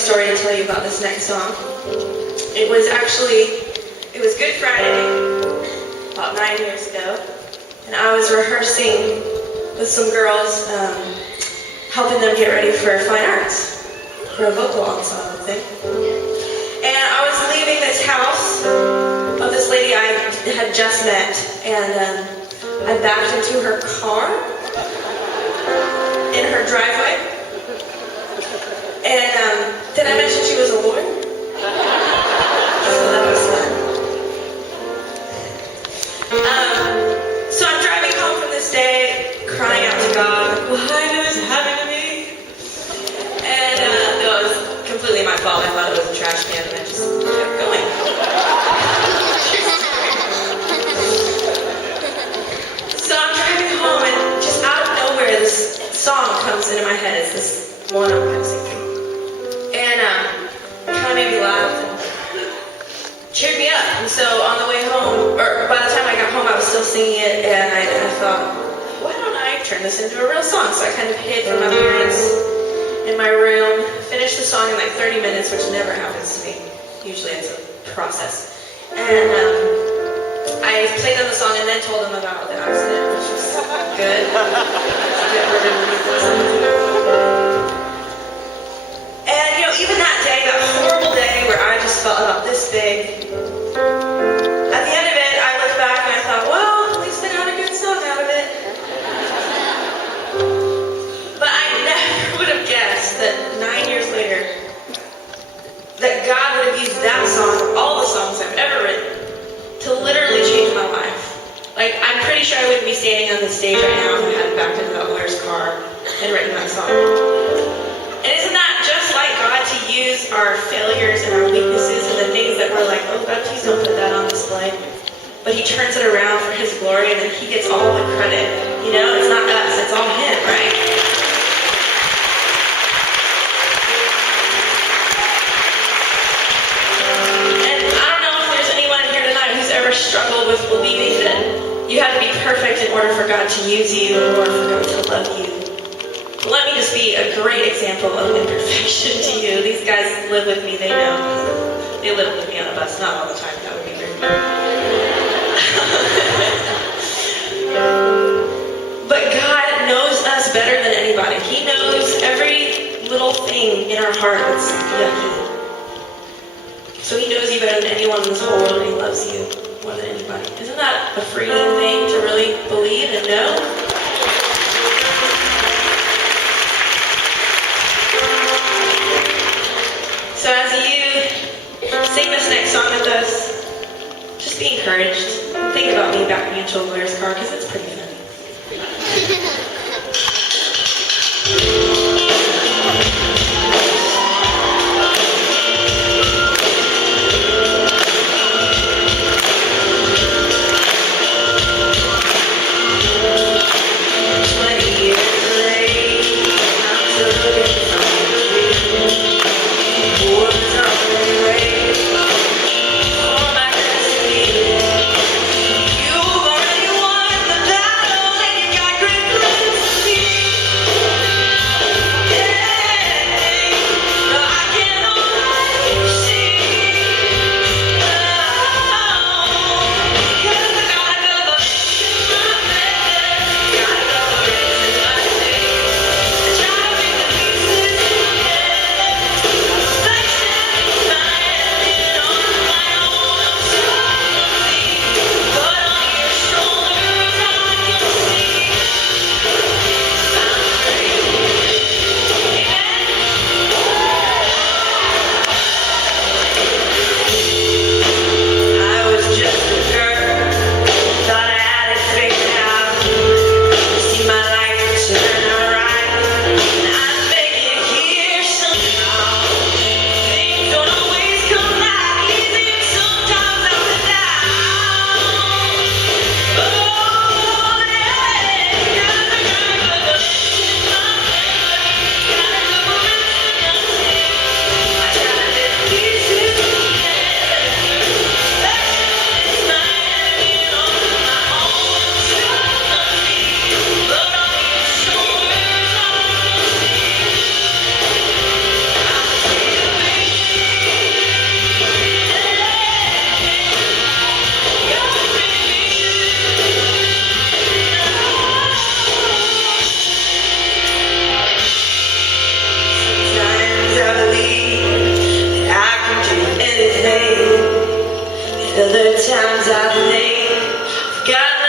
story to tell you about this next song. It was Good Friday, about 9 years ago, and I was rehearsing with some girls, helping them get ready for fine arts, for a vocal ensemble thing. And I was leaving this house of this lady I had just met, and I backed into her car in her driveway. And did I mention she was a lawyer? So that was fun. So I'm driving home from this day, crying out to God, why is this happening to me? And no, it was completely my fault. I thought it was a trash can, and I just kept going. So I'm driving home, and just out of nowhere, this song comes into my head. It's this one I'm going to sing. And it kind of made me laugh and cheered me up. And so on the way home, or by the time I got home, I was still singing it, and I thought, why don't I turn this into a real song? So I kind of hid from my parents in my room, finished the song in like 30 minutes, which never happens to me. Usually it's a process. And I played them the song and then told them about the accident, which was good. And you know, even that day, that horrible day where I just felt about this big, at the end of it, I looked back and I thought, well, at least I got a good song out of it. But I never would have guessed that 9 years later, that God would have used that song, all the songs I've ever written, to literally change my life. Like, I'm pretty sure I wouldn't be standing on this stage right now if I hadn't backed into that lawyer's car and written that song. And isn't that just like God to use our failures and our weaknesses and the things that we're like, oh God, please don't put that on display. But he turns it around for his glory, and then he gets all the credit. You know, it's not us, it's all him, right? And I don't know if there's anyone here tonight who's ever struggled with believing that you have to be perfect in order for God to use you or for God to love you. Let me just be a great example of imperfection to you. These guys live with me, they know. They live with me on a bus, not all the time, that would be weird. But God knows us better than anybody. He knows every little thing in our heart that's yucky. So he knows you better than anyone in this whole world, and he loves you more than anybody. Isn't that a freeing thing to really believe and know? So as you sing this next song with us, just be encouraged. Think about me backing into a lawyer's car, because it's pretty funny. You've already won the battle. Sometimes I think I've got